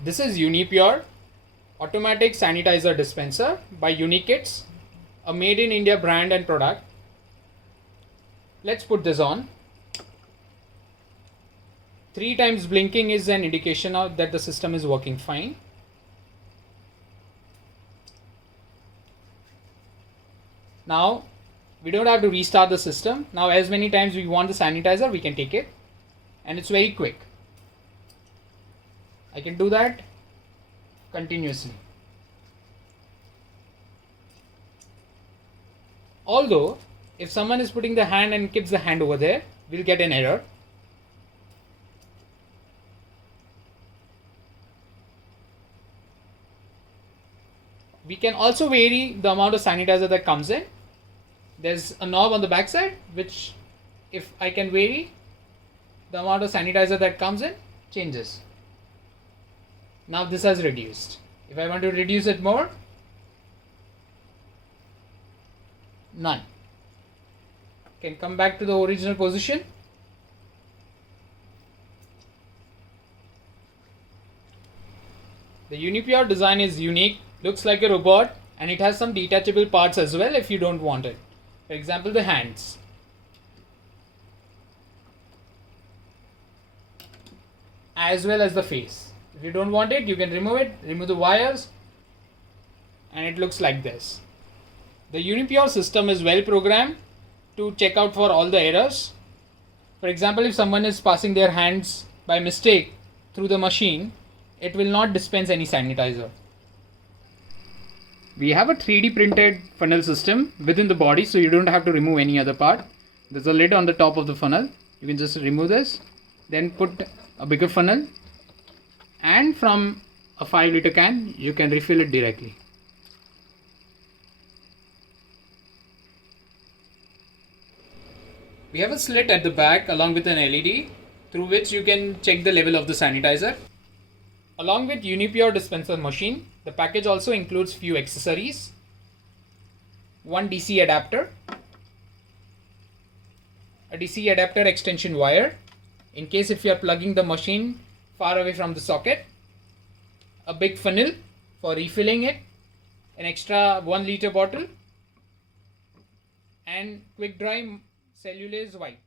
This is Unipure Automatic Sanitizer Dispenser by Unikits, a made in India brand and product. Let's put this on. 3 times blinking is an indication of that the system is working fine. Now we don't have to restart the system. Now as many times we want the sanitizer, we can take it, and it's very quick. I can do that continuously. Although if someone is putting the hand and keeps the hand over there, we'll get an error. We can also vary the amount of sanitizer that comes in. There's a knob on the back side, which if I can vary the amount of sanitizer that comes in, changes. Now this has reduced. If I want to reduce it more, none. Can come back to the original position. The Unipure design is unique, looks like a robot, and it has some detachable parts as well if you don't want it. For example, the hands. As well as the face. If you don't want it, you can remove it, remove the wires, and it looks like this. The Unipure system is well programmed to check out for all the errors. For example, if someone is passing their hands by mistake through the machine, it will not dispense any sanitizer. We have a 3D printed funnel system within the body, so you don't have to remove any other part. There's a lid on the top of the funnel. You can just remove this, then put a bigger funnel, and from a 5-liter can you can refill it directly. We have a slit at the back along with an LED through which you can check the level of the sanitizer. Along with Unipure dispenser machine, the package also includes few accessories, one DC adapter, a DC adapter extension wire in case if you are plugging the machine far away from the socket, a big funnel for refilling it, an extra 1-liter bottle, and quick dry cellulose wipe.